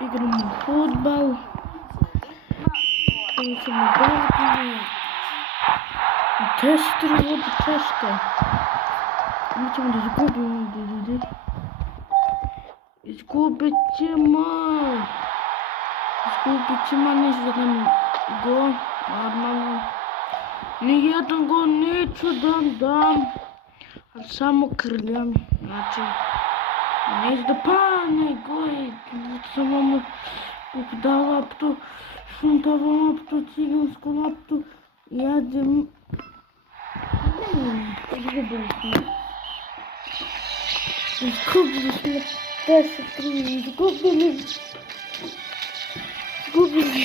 igramo fudbal. Ovo ćemo gledati. Tester vodi tester. Mi ćemo da izgubimo ljudi. Izgubit ćemo, neću da dam gol, normalno. Nijedan gol neću da dam, ali samo krljam, znači neću da pane gol, samo mu da loptu, šuntava loptu, cigansku loptu, jedem. Izgubili smo 10-3, izgubili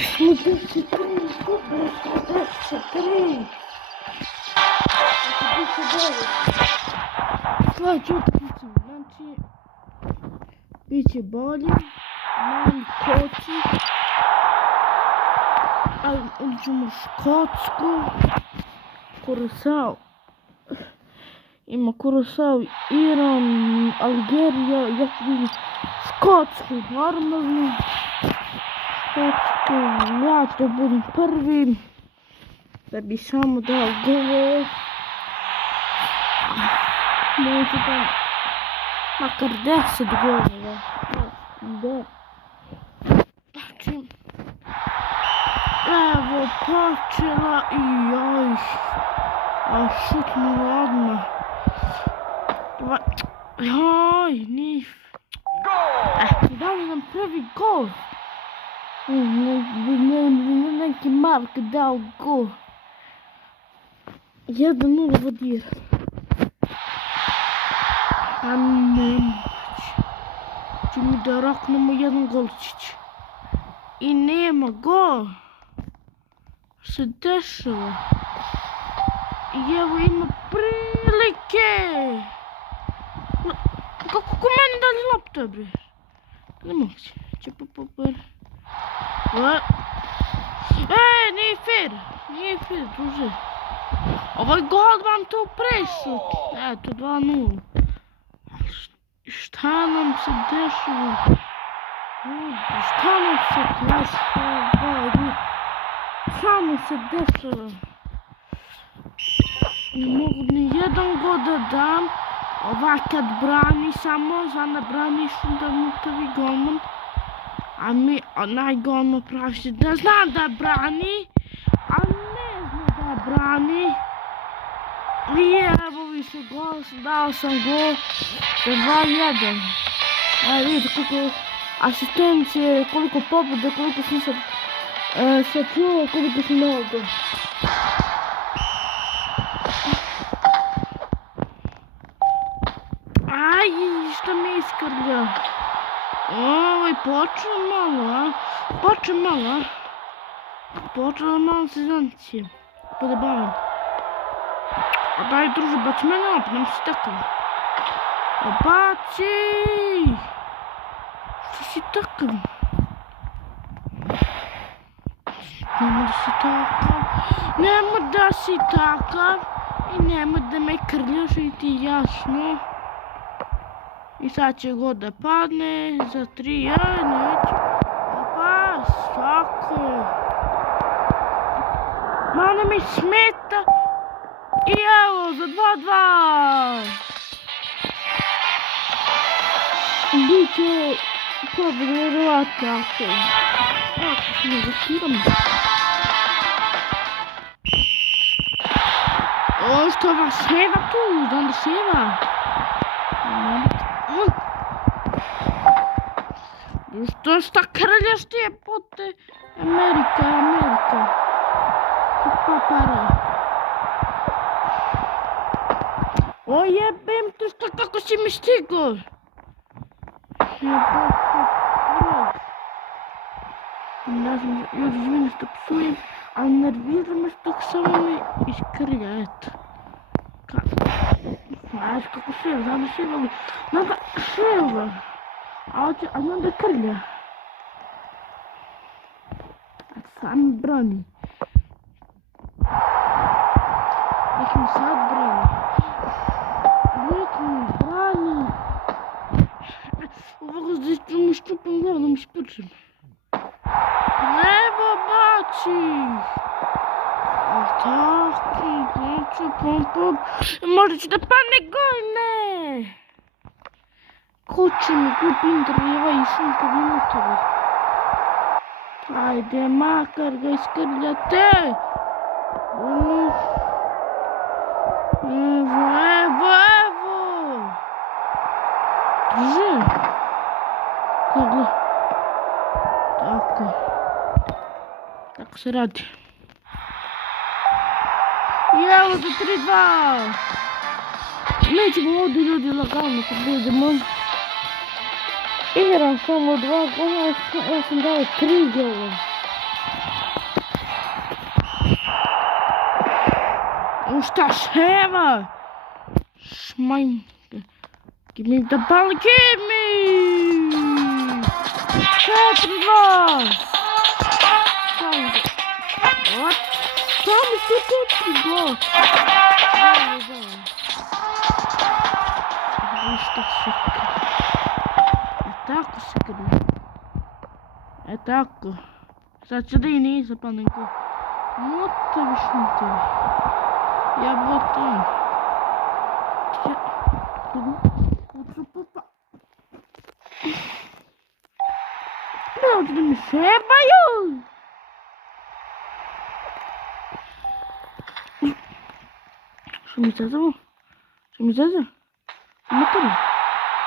smo 10-3. Sljedeća utakmica, znači, bit će bolje, manji koci, ali onda ćemo Škotsku, Kurasao. Ima Kurasao, Iran, Algerija, ja ću vidjeti Škotsku, normalno. Škotsku, ja ću da budem prvi, da bi samo dao gol. Neću da makar 10 golova. Znači, evo počela i joj. A šutnula odmah. Joj, nif. Dali nam prvi gol. Neki Mark dao gol. 1-0 vodira. A nemoć. Či mi da roknemo jedan golčić. I nema gol. Se dešava. I evo ima prilike. Kako meni dali lopta, bre? Ne moguće. Čepopopar. Nije fair, druže. Ovaj gol vam to presut. Eto, 2-0. Šta nam se dešava? Šta nam se dešava? Ne mogu ni jedan gol da dam. Ova kad brani samo, Zana brani šundamutavi golman. A mi, onaj golman pravi se da zna da brani, a ne zna da brani. I evo više gol, dao sam gol za 2-1. Evo vidite koliko asistencije, koliko pobjede, koliko sam se čuo, koliko sam dao gol. Aj, šta me iskrlja. Oj, počeo malo sezoncije. Podebavam. A daj druže, baci mene opet, nam si takav. Baci! Što si takav? Nemoj da si takav. I nemoj da me krljaš i ti jasno. I sad će god da padne za 3-1, neću. Opa, svako. Mana mi smeta. I evo, za 2-2. Biće pobjeda, vjerovatno, ako se ne zakiram. O, što vas ševa tu, znam da ševa. Šta krljaš ti je pote? Amerika. Kupa para. O jebem te, šta kako si mi stigao? Ne znam, ljudi izvini što psujem, ali nervira me što samo me iskrlja, eto. Znaš kako ševa, znam da ševa, ali znam da ševa. A znam da krlja. A sam brani. Nek mi sad brani. Uwaga, zdejmujesz czupem głową, śpiewam. Lewo baci! O tak, pom. Może ci dopadnę golne! Kocie mi głupim drzewa sunko minutowy. Ajde, makar ga iskrljate! Evo! Drži! Gledaj. Tako se radi. I evo za 3-2! Nećemo ovdje ljudi lagano kad budemo. Igram samo 2 gola, ja sam dao 3 gola. Šta ševa? Šmajm. Give me the ball, give me! 4-2! What? Tamo se kupilo! Šta se krije? Tako se krije. Tako. Sad će da i nisam pa neko. Mota višnite. Ja botam. Ovdje da mi šebaju! Što mi zazavo? Motor?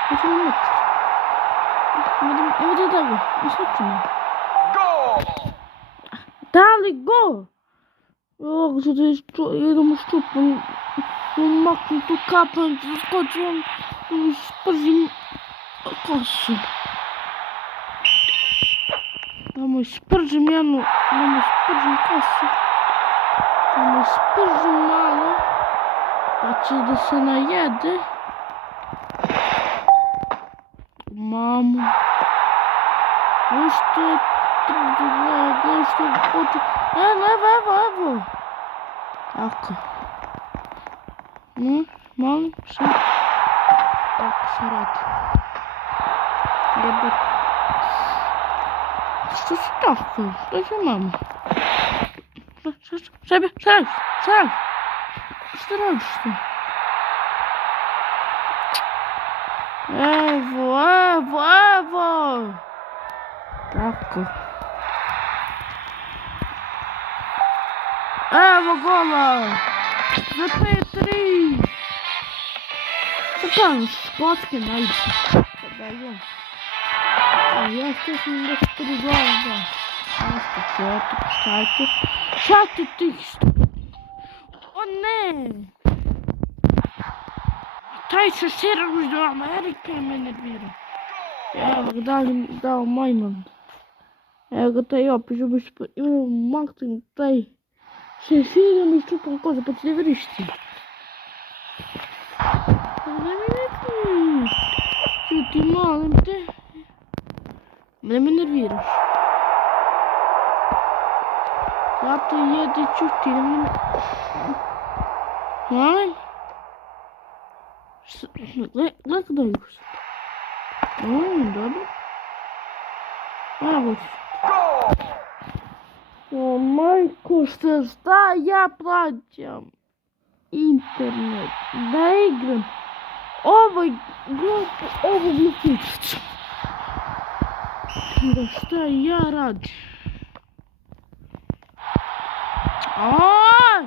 Hoću mi motor. Evo da go, isvrti me. Da li go? Evo što da idemo ščupam. Maknem tu kapan, skočim, spržim kosu. Damo spržim jednu, damo spržim kosu. Damo spržim malo, pa će da se najede. Mamu. Što je gledaj što je poče. Evo. Tako. Molim, sad. Tako se radi. Jebate. Što si tako? Što će mama? Šta radiš? Šta radiš tu? Evo! Tako. Evo gola! Za 5-3! Šta kažeš? Škotske najde. Da je. Ja što sam da 4 gola. Šajte tih što. O ne! Taj šašira už do Amerike me nervira. Evo ga dao majman. Evo ga taj opet žubiš imamo maktim taj šešira mi ščupam kožu pa će da vrišti. Čuti molim te. Ne me nerviraš. Zato jedi čuti ne me. Molim? Gledaj kada je još. Dobro. Evo ću. O majko, šta ja plaćam? Internet. Da igram. Ovoj glupicu. Da šta ja radim? Aj!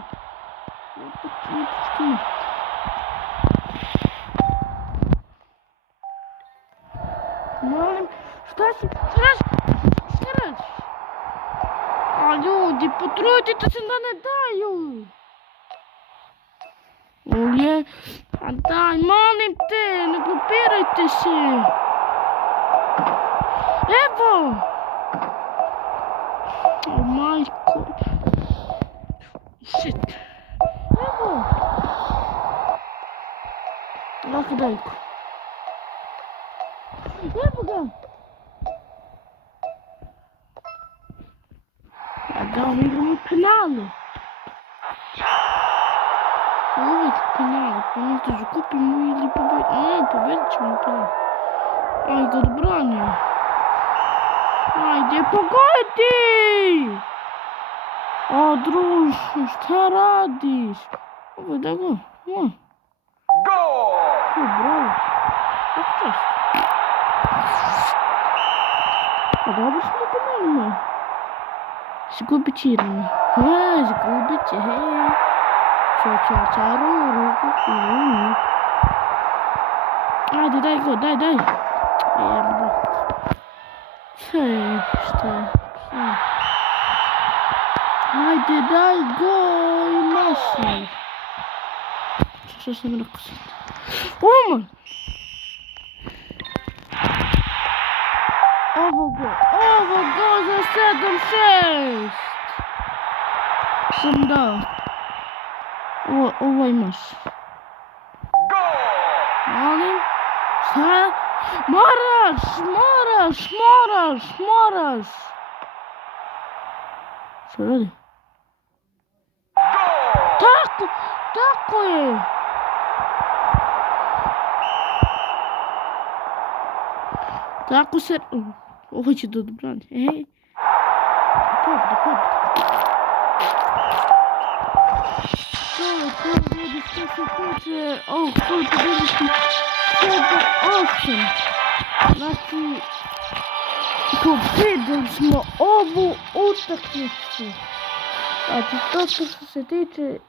Molim, šta radiš? A ljudi, potrudite se da ne daju. Ovdje, a daj, molim te, ne glupirajte se. Evo! O majko. Shit. Evo! Lako daleko. Evo ga! A da, mi igramo penale. Uvijek penale, pa mi to zakupimo ili pobedit ćemo penale. Aj ga odbrani. Ajde, pogodi! O, druže, šta radiš? Ovo da go. Bravo. Kako čest? Pa dobro smo pomenuli. Zgubit će Irina. Zgubit će, hej. Ajde, daj go, daj. Jebno. Šta? Ajde, daj go i maši. Što sam rekao sad? Ovo go za 7-6. Sam dao. Ovo imaš. Molim? Šta? Moraš! Šta radi? Tako je! Tako se... Ovo će da odbrani. Ej. Pobjeda. To vidi što se tiče ovog koliko bili smo 7-8. Znači, pobjedili smo ovu utakmicu. Znači, to što se tiče...